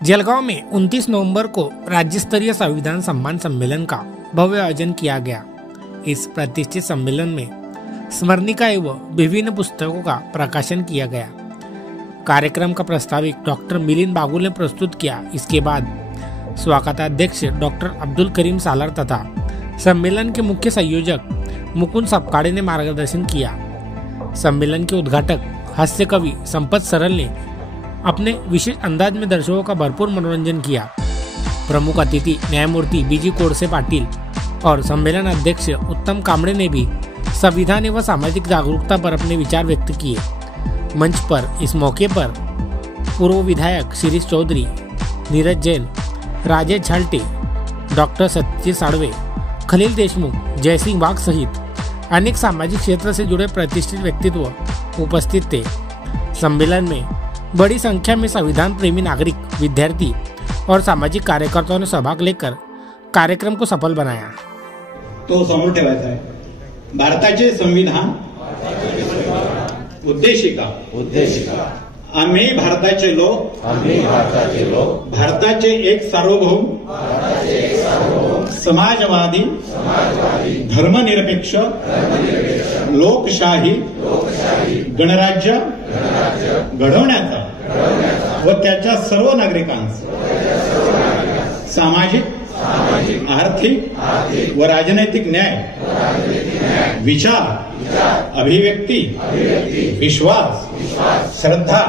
जलगांव में 29 नवंबर को राज्य स्तरीय संविधान सम्मान सम्मेलन का भव्य आयोजन किया गया। इस प्रतिष्ठित सम्मेलन में स्मरणिका एवं विभिन्न पुस्तकों का प्रकाशन किया गया। कार्यक्रम का प्रस्ताविक डॉक्टर मिलिंद बागुल ने प्रस्तुत किया। इसके बाद स्वागताध्यक्ष डॉक्टर अब्दुल करीम सालार तथा सम्मेलन के मुख्य संयोजक मुकुंद सपकाड़े ने मार्गदर्शन किया। सम्मेलन के उद्घाटक हास्य कवि संपत सरल ने अपने विशेष अंदाज में दर्शकों का भरपूर मनोरंजन किया। प्रमुख अतिथि न्यायमूर्ति बीजी कोड़से पाटिल और सम्मेलन अध्यक्ष उत्तम कामड़े ने भी संविधान एवं सामाजिक जागरूकता पर अपने विचार व्यक्त किए। मंच पर इस मौके पर पूर्व विधायक शिरीष चौधरी, नीरज जैन, राजेश झाल्टे, डॉक्टर सत्यजीत साड़वे, खलील देशमुख, जयसिंह वाघ सहित अनेक सामाजिक क्षेत्र से जुड़े प्रतिष्ठित व्यक्तित्व उपस्थित थे। सम्मेलन में बड़ी संख्या में संविधान प्रेमी नागरिक, विद्यार्थी और सामाजिक कार्यकर्ताओं ने सहभाग लेकर कार्यक्रम को सफल बनाया। तो समोर ठेवायचा आहे। भारताचे संविधान उद्देशिका आम्ही भारताचे लोक भारताचे एक सार्वभौम समाजवादी धर्मनिरपेक्ष लोकशाही गणराज्य घडवण्याचा व त्याच्या सर्व नागरिकांस सामाजिक, आर्थिक व राजनैतिक न्याय, विचार, अभिव्यक्ती, विश्वास, श्रद्धा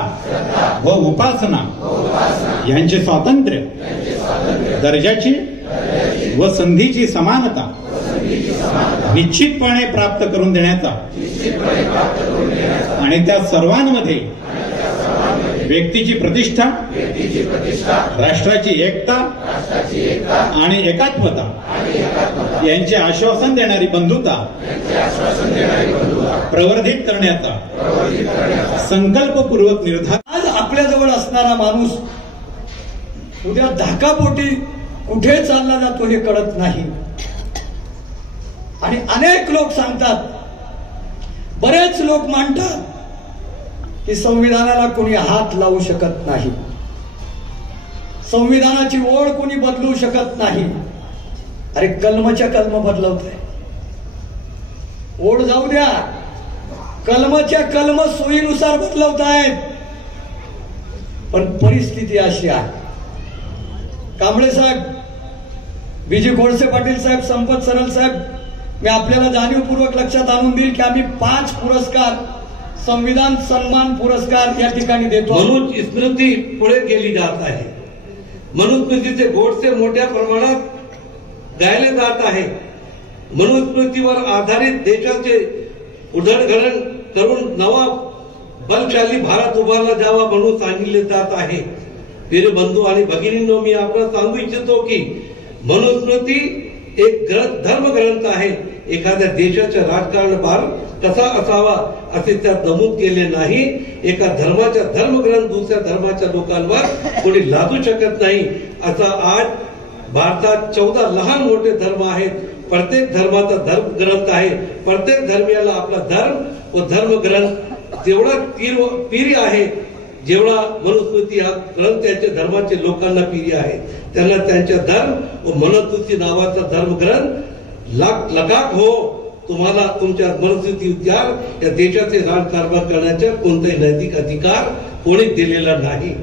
व उपासना यांचे स्वातंत्र्य, दर्जाची व संधीची समानता निश्चितपणे प्राप्त करून देण्याचा आणि त्या सर्वांमध्ये व्यक्तीची प्रतिष्ठा, राष्ट्राची एकता आणि एकात्मता यांचे आश्वासन देणारी बंधुता प्रवर्धित करण्याचा संकल्पपूर्वक निर्धार। आज आपल्याजवळ असणारा माणूस उद्या धाकापोटी कुठे चालला जातो हे कळत नाही आणि अनेक लोक सांगतात, बरेच लोक मानतात की संविधानाला कोणी हात लावू शकत नाही, संविधानाची ओढ कोणी बदलू शकत नाही। अरे कलमच्या कलम बदलवताय, ओढ जाऊ द्या, कलमच्या कलम सोयीनुसार बदलवतायत, पण परिस्थिती अशी आहे। कांबळे साहेब, बीजी कोळसे पाटील साहेब, संपत सरल साहेब, मी आपल्याला जाणीवपूर्वक लक्षात आणून देईल की आम्ही 5 पुरस्कार, संविधान सन्मान पुरस्कार या ठिकाणी देतो। मनुष्य स्मृती पुढे केली जात आहे। मनुस्मृतीचे गोडसे मोठ्या प्रमाणात गायले जात आहे। मनुस्मृतीवर आधारित देशाचे उधळघडण करून नवा बलशाली भारत उभारला जावा म्हणून सांगितले जात आहे। प्रिय बंधू आणि भगिनींनो, मी आपल्याला सांगू इच्छितो की मनुस्मृती एक धर्मग्रंथ आहे। एखाद्या देशाच्या राजकारणाबार कसा असावा असे त्यात नमूद केले नाही। एका धर्माचा धर्मग्रंथ दुसऱ्या धर्माच्या लोकांवर कोणी लादू शकत नाही। असा आज भारतात 14 लहान मोठे धर्म आहेत। प्रत्येक धर्माचा धर्मग्रंथ आहे। प्रत्येक धर्मियाला आपला धर्म व धर्मग्रंथ तेवढा प्रिय आहे जेवढा मनुस्मृती हा ग्रंथ त्यांच्या धर्माचे लोकांना प्रिय आहे। त्यांना त्यांच्या धर्म व मनुस्मृती नावाचा धर्मग्रंथ लगाख हो। तुम्हाला तुमच्या मनुस्मृती उद्यार या देशाचे राजकारभार करण्याचा कोणताही नैतिक अधिकार कोणी दिलेला नाही।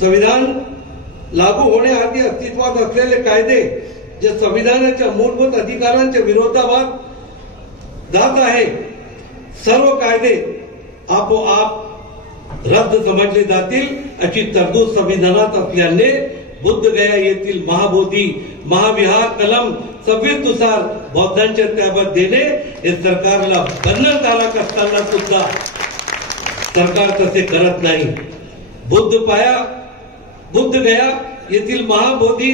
संविधान लागू होण्याआधी अस्तित्वात असलेले कायदे जे संविधानाच्या मूलभूत अधिकारांच्या विरोधात जात आहे, सर्व कायदे आपोआप रद्द समजले जातील अशी तरतूद संविधानात असल्याने बुद्धगया येथील महाबोधी महाविहार कलम 26 नुसार बौद्धांच्या ताब्यात देणे हे सरकारला बंधनकारक असताना सुद्धा सरकार तसे करत नाही। बुद्धगया येथील महाबोधी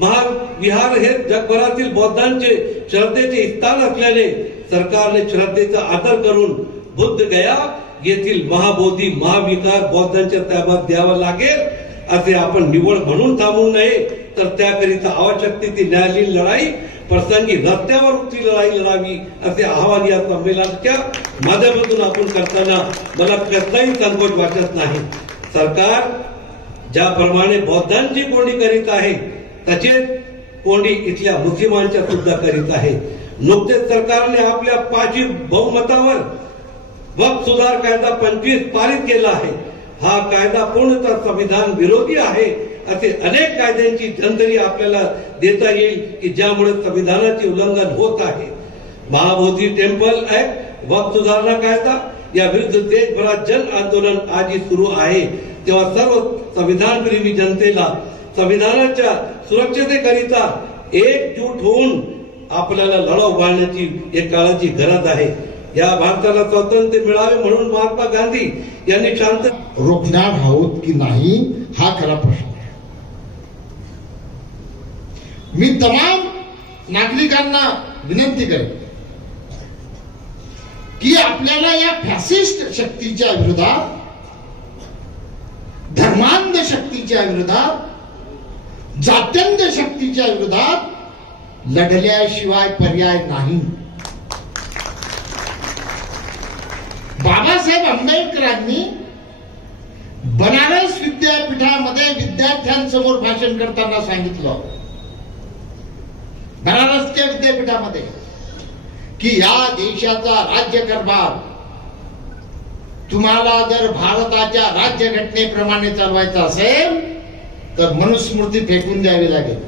महाविहार हे जगभरातील बौद्धांचे श्रद्धेचे स्थान असल्याने सरकारने श्रद्धेचा आदर करून बुद्धगया येथील महाबोधी महाविहार बौद्धांच्या ताब्यात द्यावा लागेल असे आपण निवड म्हणून थांबू नये, तर त्याकरिता आवश्यक ती न्यायालयीन लढाई प्रसंगी रस्त्यावर ती लढाई लढावी असे आवाहन या संमेलनाच्या माध्यमातून आपण करताना मला कसलाही संकोच वाटत नाही. सरकार ज्याप्रमाणे बौद्धांची कोंडी करीत आहे तसेच कोंडी इथल्या मुस्लिमांच्या सुद्धा करीत आहे. नुकतेच सरकारने आपल्या 5 बहुमतावर वक्फ सुधार कायदा 25 पारित केला आहे. हा कायदा पूर्णतः संविधान विरोधी आहे असे अनेक कायद्यांची जनतरी आपल्याला देता येईल की ज्यामुळे संविधानाचे उल्लंघन होत आहे. महाबोधी टेम्पल ऍक्ट, वक्फ सुधारणा कायदा या विरुद्ध देशभरात जन आंदोलन आजही सुरू आहे. तेव्हा सर्व संविधानप्रेमी जनतेला संविधानाच्या सुरक्षतेकरिता एकजूट होऊन आपल्याला लढा उभारण्याची एक काळाची गरज आहे. या भारताला स्वातंत्र्य मिळावे म्हणून महात्मा गांधी यांनी शांत रोखणार आहोत की नाही हा खरा प्रश्न आहे. मी तमाम नागरिकांना विनंती करेन की आपल्याला या फॅसिस्ट शक्तीच्या विरोधात, धर्मांध शक्तीच्या विरोधात, जात्यंध शक्तीच्या विरोधात लढल्याशिवाय पर्याय नाही. बाबासाहेब आंबेडकरांनी बनारस विद्यापीठामध्ये विद्यार्थ्यांसमोर भाषण करताना सांगितलं, बनारसच्या विद्यापीठामध्ये, की या देशाचा राज्यकारभार तुम्हाला जर भारताच्या राज्यघटनेप्रमाणे चालवायचा असेल तर मनुस्मृती फेकून द्यावी लागेल.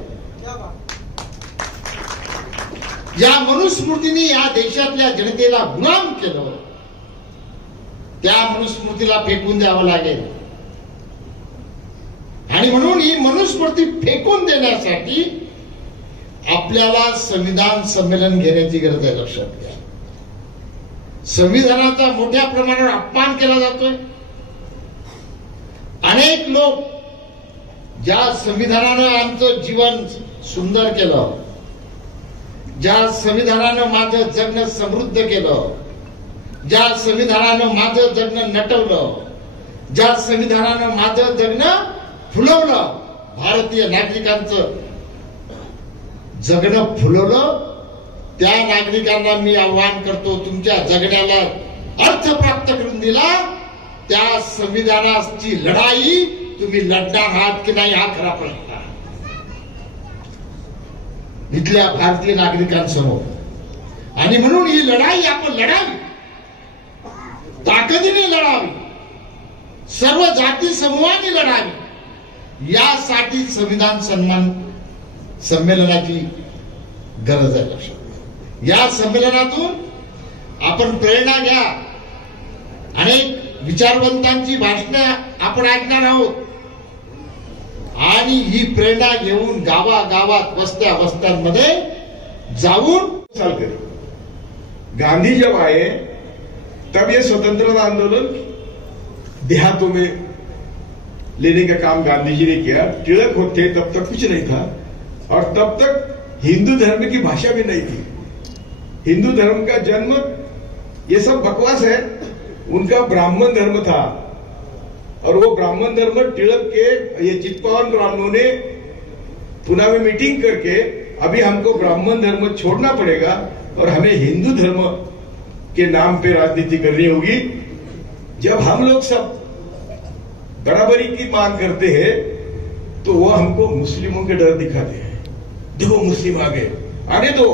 या मनुस्मृतीने या देशातल्या जनतेला गुलाम केलं, त्या मनुस्मृतीला फेकून द्यावं लागेल. आणि म्हणून ही मनुस्मृती फेकून देण्यासाठी आपल्याला संविधान संमेलन घेण्याची गरज आहे. लक्षात घ्या, संविधानाचा मोठ्या प्रमाणावर अपमान केला जातोय. अनेक लोक ज्या संविधानानं आमचं जीवन सुंदर केलं, ज्या संविधानानं माझं जगणं समृद्ध केलं, ज्या संविधानानं माझं जगणं नटवलं, ज्या संविधानानं माझं जगणं फुलवलं, भारतीय नागरिकांचं जगणं फुलवलं, त्या नागरिकांना मी आवाहन करतो, तुमच्या जगण्याला अर्थ प्राप्त करून दिला त्या संविधानाची लढाई तुम्ही लढणार आहात की नाही हा खरा प्रश्न आहे इथल्या भारतीय नागरिकांसमोर. आणि म्हणून ही लढाई आपण लढावी, ताकदीने लढावी, सर्व जाती समूहांनी लढावी. यासाठी संविधान सन्मान संमेलनाची गरज आहे. लक्षात, या संमेलनातून आपण प्रेरणा घ्या. अनेक विचारवंतांची भाषणं आपण ऐकणार आहोत आणि ही प्रेरणा घेऊन गावागावात, वस्त्या वस्त्यांमध्ये जाऊन चालते. गांधी जब आए तब ये स्वतंत्रता आंदोलन देहातों में लेने का काम गांधी जी ने किया. तिलक होते तब तक कुछ नहीं था और तब तक हिंदू धर्म की भाषा भी नहीं थी. हिंदू धर्म का जन्म ये सब बकवास है. उनका ब्राह्मण धर्म था और वो ब्राह्मण धर्म तिलक के ये चित्पावन ब्राह्मणों ने पुणे में मीटिंग करके अभी हमको ब्राह्मण धर्म छोड़ना पड़ेगा और हमें हिंदू धर्म के नाम पे राजनीति करनी होगी. जब हम लोग सब बराबरी की मांग करते हैं तो वो हमको मुस्लिमों के डर दिखाते हैं. देखो मुस्लिम आ गए, आने दो,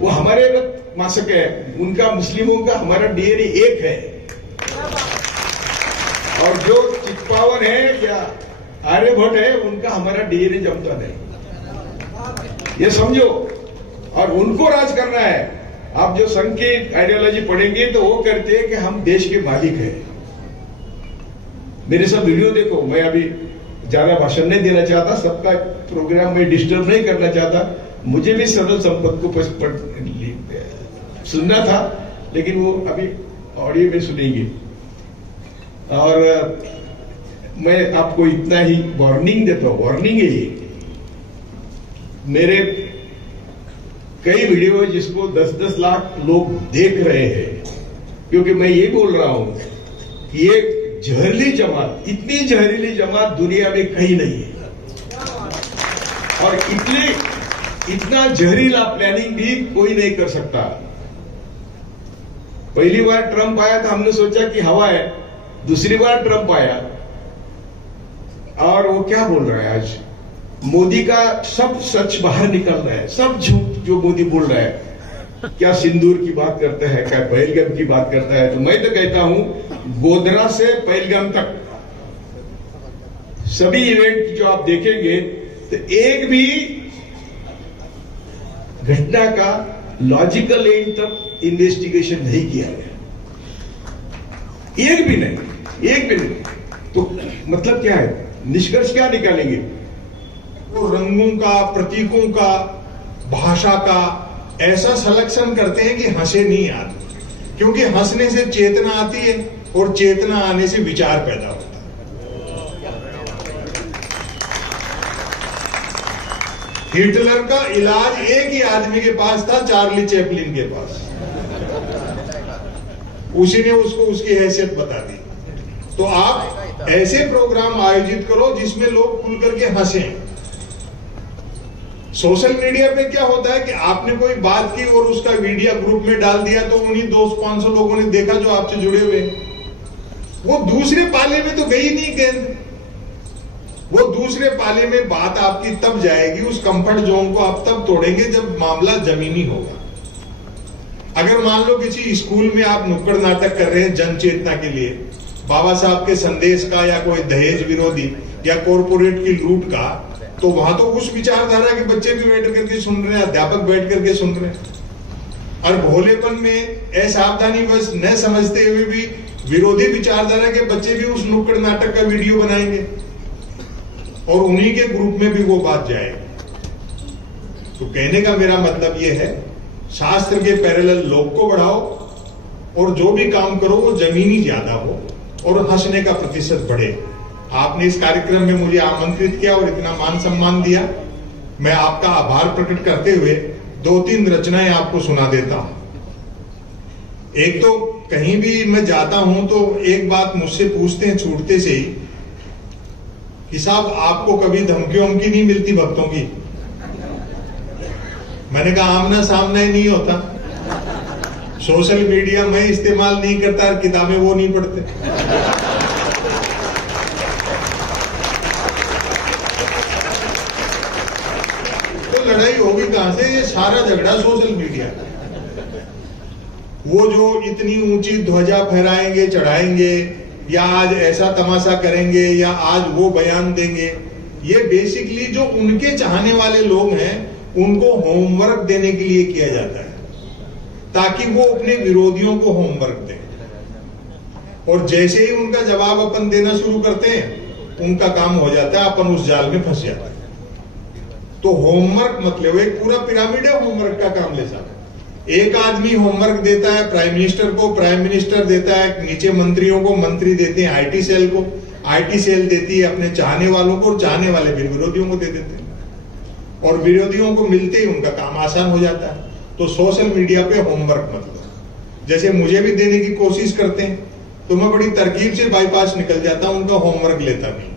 वो हमारे रक्त मासक है, उनका मुस्लिमों का हमारा डीएनए एक है. और जो चित्पावन है या आर्यभट्ट है उनका हमारा डीएनए जमता नहीं, ये समझो. और उनको राज करना है. आप जो संघ की आइडियोलॉजी पढ़ेंगे तो वो कहते हैं कि हम देश के मालिक हैं. मेरे सब वीडियो देखो. मैं अभी ज्यादा भाषण नहीं देना चाहता, सबका प्रोग्राम में डिस्टर्ब नहीं करना चाहता. मुझे भी सरल संपत को सुनना था लेकिन वो अभी ऑडियो में सुनेंगे. और मैं आपको इतना ही वार्निंग देता हूं. वार्निंग है ये. मेरे कई वीडियो जिसको 10-10 लाख लोग देख रहे हैं, क्योंकि मैं ये बोल रहा हूं कि ये जहरीली जमात, इतनी जहरीली जमात दुनिया में कहीं नहीं है. और इतने इतना जहरीला प्लानिंग भी कोई नहीं कर सकता। पहली बार ट्रंप आया था, हमने सोचा कि हवा है। दूसरी बार ट्रंप आया और वो क्या बोल रहा है आज, मोदी का सब सच बाहर निकल रहा है, सब झूठ जो मोदी बोल रहा है। क्या सिंदूर की बात करता है, क्या पहलगाम की बात करता है। तो मैं तो कहता हूं गोधरा से पहलगाम तक सभी इवेंट जो आप देखेंगे तो एक भी घटना का लॉजिकल एंड तक इन्वेस्टिगेशन नहीं किया गया, एक भी नहीं, एक भी नहीं। तो मतलब क्या है, निष्कर्ष क्या निकालेंगे? वो रंगों का, प्रतीकों का, भाषा का ऐसा सिलेक्शन करते हैं कि हंसे नहीं आते, क्योंकि हंसने से चेतना आती है और चेतना आने से विचार पैदा होता है। हिटलर का इलाज एक ही आदमी के पास था, चार्ली चैपलिन के पास। उसी ने उसको उसकी हैसियत बता दी। तो आप ऐसे प्रोग्राम आयोजित करो जिसमें लोग खुल करके हंसे। सोशल मीडिया पे क्या होता है कि आपने कोई बात की और उसका वीडियो ग्रुप में डाल दिया तो उन्हीं 200-500 लोगों ने देखा जो आपसे जुड़े हुए, वो दूसरे पाले में तो गई नहीं गेंद। वो दूसरे पाले में बात आपकी तब जाएगी, उस कंफर्ट जोन को आप तब तोड़ेंगे जब मामला जमीनी होगा। अगर मान लो किसी स्कूल में आप नुक्कड़ नाटक कर रहे हैं जन चेतना के लिए, बाबा साहब के संदेश का या कोई दहेज विरोधी या कॉरपोरेट की लूट का, तो वहां तो उस विचारधारा के बच्चे भी बैठ करके सुन रहे हैं, अध्यापक बैठ करके सुन रहे हैं। और भोलेपन में असावधानी बस न समझते हुए भी विरोधी विचारधारा के बच्चे भी उस नुक्कड़ नाटक का वीडियो बनाएंगे और उन्हीं के ग्रुप में भी वो बात जाएगी। तो कहने का मेरा मतलब ये है, शास्त्र के पैरेलल लोक को बढ़ाओ और जो भी काम करो वो जमीनी ज्यादा हो और हंसने का प्रतिशत बढ़े। आपने इस कार्यक्रम में मुझे आमंत्रित किया और इतना मान सम्मान दिया, मैं आपका आभार प्रकट करते हुए 2-3 रचनाएं आपको सुना देता हूं। एक तो कहीं भी मैं जाता हूं तो एक बात मुझसे पूछते हैं छूटते से ही कि साहब आपको कभी धमकी वमकी नहीं मिलती भक्तों की? मैंने कहा आमना सामना ही नहीं होता, सोशल मीडिया मैं इस्तेमाल नहीं करता, किताबें वो नहीं पढ़ते। लड़ाई होगी कहां से? ये सारा झगड़ा सोशल मीडिया। वो जो इतनी ऊंची ध्वजा फहराएंगे, चढ़ाएंगे, या आज ऐसा तमाशा करेंगे, या आज वो बयान देंगे, ये बेसिकली जो उनके चाहने वाले लोग हैं उनको होमवर्क देने के लिए किया जाता है, ताकि वो अपने विरोधियों को होमवर्क दें। और जैसे ही उनका जवाब अपन देना शुरू करते हैं, उनका काम हो जाता है, अपन उस जाल में फंस जाते हैं। तो होमवर्क मतलब एक पूरा पिरामिड है होमवर्क का काम ले सकते। एक आदमी होमवर्क देता है प्राइम मिनिस्टर को, प्राइम मिनिस्टर देता है नीचे मंत्रियों को, मंत्री देते हैं आईटी सेल को, आईटी सेल देती है अपने चाहने वालों को, और चाहने वाले फिर विरोधियों को दे देते हैं, और विरोधियों को मिलते ही उनका काम आसान हो जाता है। तो सोशल मीडिया पे होमवर्क मतलब जैसे मुझे भी देने की कोशिश करते हैं तो मैं बड़ी तरकीब से बाईपास निकल जाता हूं, उनका होमवर्क लेता नहीं।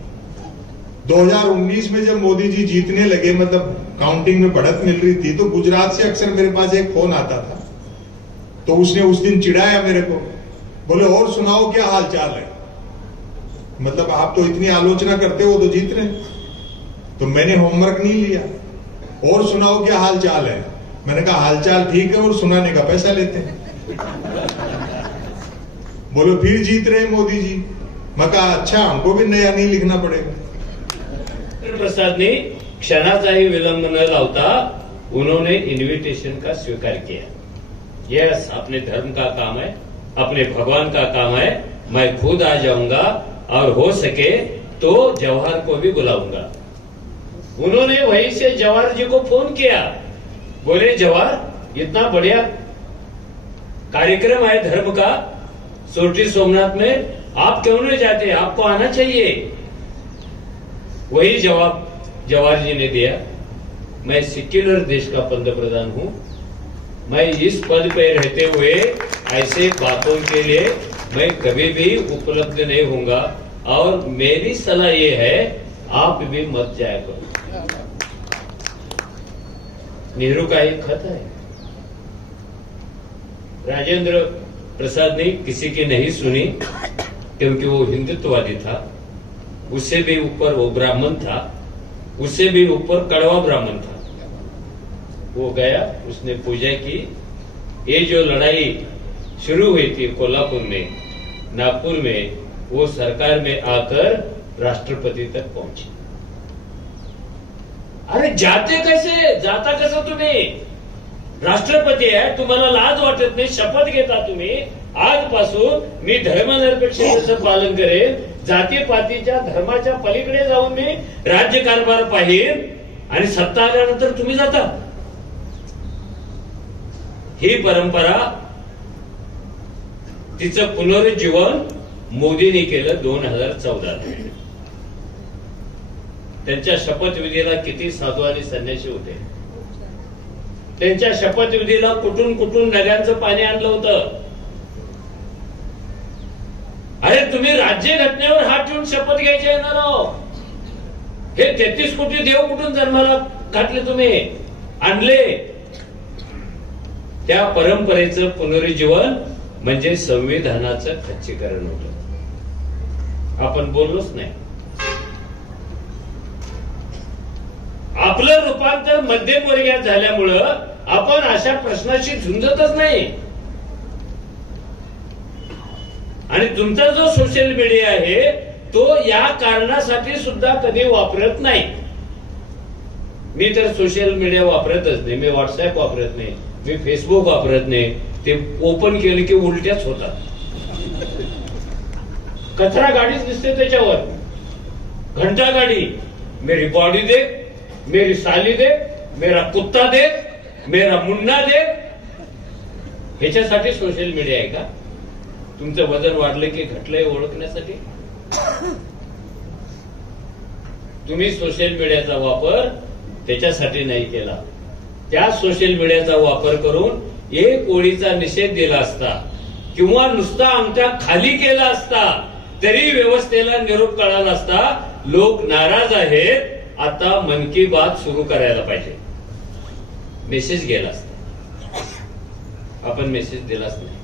2019 में जब मोदी जी जीतने लगे, मतलब काउंटिंग में बढ़त मिल रही थी, तो गुजरात से अक्सर मेरे पास एक फोन आता था। तो उसने उस दिन चिढ़ाया मेरे को, बोले और सुनाओ क्या हाल चाल है, मतलब आप तो इतनी आलोचना करते हो तो जीत रहे। तो मैंने होमवर्क नहीं लिया, और सुनाओ क्या हाल चाल है। मैंने कहा हाल चाल ठीक है और सुनाने का पैसा लेते हैं। बोलो फिर जीत रहे मोदी जी। मैं कहा अच्छा, हमको भी नया नहीं लिखना पड़ेगा। प्रसादने क्षणाचाही विलंब न लावता उन्होंने इन्विटेशन का स्वीकार किया। यस, अपने धर्म का काम है, अपने भगवान का काम है, मैं खुद आ जाऊंगा और हो सके तो जवाहर को भी बुलाऊंगा। उन्होंने वहीं से जवाहर जी को फोन किया, बोले जवाहर इतना बढ़िया कार्यक्रम है धर्म का सोरठी सोमनाथ में, आप क्यों नहीं जाते, आपको आना चाहिए। वही जवाब जवाहर जी ने दिया, मैं सेक्युलर देश का पंतप्रधान हूं, मैं इस पद पे रहते हुए ऐसे बातों के लिए मैं कभी भी उपलब्ध नहीं होऊंगा, और मेरी सलाह ये है आप भी मत जाया करो। नेहरू का एक खत है, राजेंद्र प्रसाद ने किसी की नहीं सुनी क्योंकि वो हिंदुत्ववादी था, उससे भी ऊपर वो ब्राह्मण था, उससे भी ऊपर कड़वा ब्राह्मण था। वो गया, उसने पूजा की। ये जो लड़ाई शुरू हुई थी कोल्हापुर में, नागपुर में, वो सरकार में आकर राष्ट्रपति तक पहुंची। अरे जाता कसं तुम्ही? राष्ट्रपती आहे, तुम्हाला लाज वाटत नाही? शपथ घेता तुम्ही, आजपासून मी धर्मनिरपेक्षतेचं पालन करेन, जातीपातीच्या धर्माच्या पलीकडे जाऊन मी राज्यकारभार पाहिन, आणि सत्ता आल्यानंतर तुम्ही जाता? ही परंपरा, तिचं पुनरुज्जीवन मोदींनी केलं 2014ला। त्यांच्या शपथविधीला किती साधू आणि संन्यासी होते, त्यांच्या शपथविधीला कुठून कुठून नद्यांचं पाणी आणलं होतं। अरे तुम्ही राज्यघटनेवर हात ठेवून शपथ घ्यायचे आहे ना राव? हे 33 कोटी देव कुठून जन्माला घातले, तुम्ही आणले? त्या परंपरेचं पुनरुज्जीवन म्हणजे संविधानाचं खच्चीकरण होतं। आपण बोललोच नाही। आपलं रूपांतर मध्यमवर्गीयात झाल्यामुळं आपण अशा प्रश्नाशी झुंजतच नाही। आणि तुमचा जो सोशल मीडिया आहे तो या कारणासाठी सुद्धा कधी वापरत नाही। मी तर सोशल मीडिया वापरतच नाही, मी व्हॉट्सअप वापरत नाही, मी फेसबुक वापरत नाही। ते ओपन केले की उलट्याच होतात, कचरा गाडीच दिसते त्याच्यावर, घंटा गाडी, मेरी बॉडी दे, मेरी साली दे, मेरा कुत्ता दे, मेरा मुन्ना दे। ह्याच्यासाठी सोशल मीडिया आहे का? तुमचं वजन वाढलं की घटलंय ओळखण्यासाठी? तुम्ही सोशल मीडियाचा वापर त्याच्यासाठी नाही केला। त्या सोशल मीडियाचा वापर करून एक ओळीचा निषेध दिला असता किंवा नुसता अंगठा खाली केला असता तरी व्यवस्थेला निरोप कळाला असता। लोक नाराज आहेत, आता मन की बात सुरू करायला पाहिजे, मेसेज गेला असता। आपण मेसेज दिलाच नाही।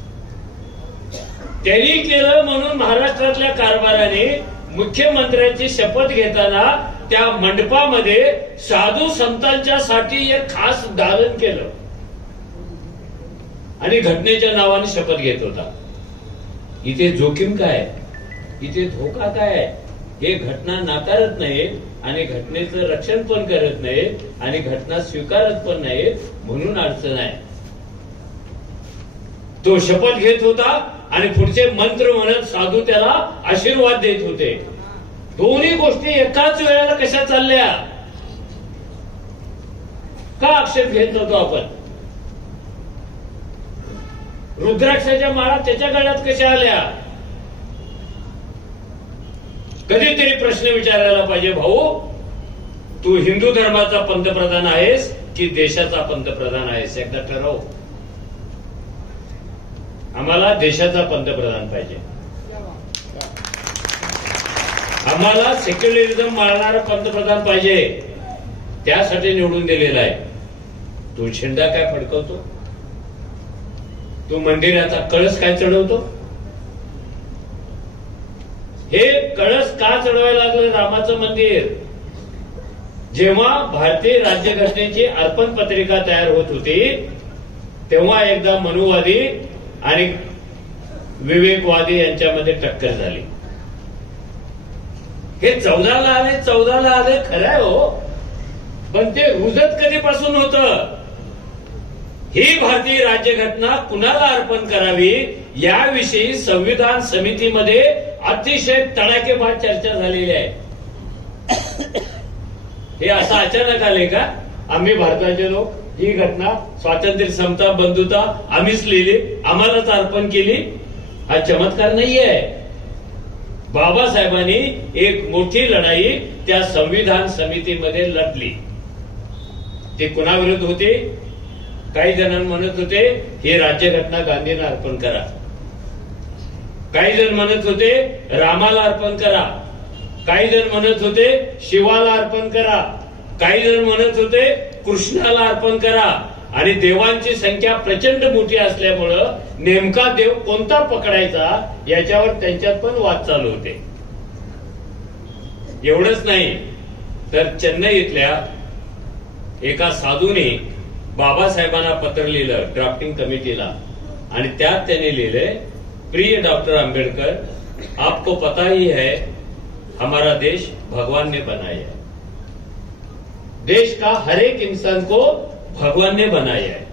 त्यांनी केलं म्हणून महाराष्ट्रातल्या कारभाराने मुख्यमंत्र्यांची शपथ घेताना त्या मंडपामध्ये साधू संतांच्या साठी एक खास दालन केलं आणि घटनेच्या नावाने शपथ घेत होता। इथे जोखीम काय, इथे धोका काय? हे घटना नाकारत नाहीत आणि घटनेचं रक्षण पण करत नाहीत आणि घटना स्वीकारत पण नाहीत, म्हणून अडचण आहे। तो शपथ घेत होता आणि पुढचे मंत्र म्हणत साधू त्याला आशीर्वाद देत होते। दोन्ही गोष्टी एकाच वेळेला कशा चालल्या? का आक्षेप घेत होतो आपण? रुद्राक्षाच्या माळा त्याच्या गळ्यात कशा आल्या? कधीतरी प्रश्न विचारायला पाहिजे, भाऊ तू हिंदू धर्माचा पंतप्रधान आहेस की देशाचा पंतप्रधान आहेस? एकदा ठरव। आम्हाला देशाचा पंतप्रधान पाहिजे, आम्हाला सेक्युलरिझम मारणारा पंतप्रधान पाहिजे, त्यासाठी निवडून दिलेला आहे। तू झेंडा काय फडकवतो? तू मंदिराचा कळस काय चढवतो? हे कळस का चढवायला लागलं? रामाचं मंदिर जेव्हा भारतीय राज्यघटनेची अर्पण पत्रिका तयार होत होती तेव्हा एकदा मनुवादी आणि विवेकवादी यांच्यामध्ये टक्कर झाली। हे 14ला आले खरं आहे हो, पण ते रुजत कधीपासून होतं? ही भारतीय राज्यघटना कुणाला अर्पण करावी याविषयी संविधान समितीमध्ये अतिशय तडाखेबाज चर्चा झालेली आहे। हे असं अचानक आले का? आम्ही भारताचे लोक, ही घटना स्वातंत्र्य, समता, बंधुता आम्हीच लिहिली, आम्हालाच अर्पण केली, हा चमत्कार नाहीये। बाबासाहेबांनी एक मोठी लढाई त्या संविधान समितीमध्ये लढली। ते कुणाविरुद्ध होते? काही जण म्हणत होते हे राज्यघटना गांधींना अर्पण करा, काही जण म्हणत होते रामाला अर्पण करा, काही जण म्हणत होते शिवाला अर्पण करा, काही जण म्हणत होते कृष्णाला अर्पण करा. आणि देवांची संख्या प्रचंड मोठी असल्यामुळं नेमका देव कोणता पकडायचा याच्यावर त्यांच्यात पण वाद चालू होते. एवढंच नाही तर चेन्नई इथल्या एका साधूने बाबासाहेबांना पत्र लिहिलं ड्राफ्टिंग कमिटीला आणि त्यात त्यांनी लिहिले, प्रिय डॉक्टर आंबेडकर, आपको पता ही है हमारा देश भगवान ने बनाया है. देश का हर एक इंसान को भगवान ने बनाया है.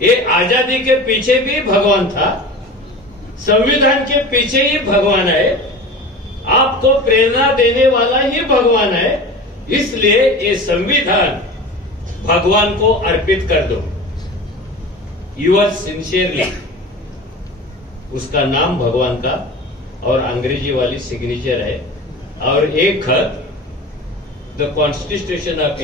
ये आजादी के पीछे भी भगवान था, संविधान के पीछे ही भगवान है, आपको प्रेरणा देने वाला ही भगवान है. इसलिए ये संविधान भगवान को अर्पित कर दो. Your sincerely. उसका नाम भगवान का और अंग्रेजी वाली सिग्नेचर है और एक खत द कॉन्स्टिट्यूशन ऑफ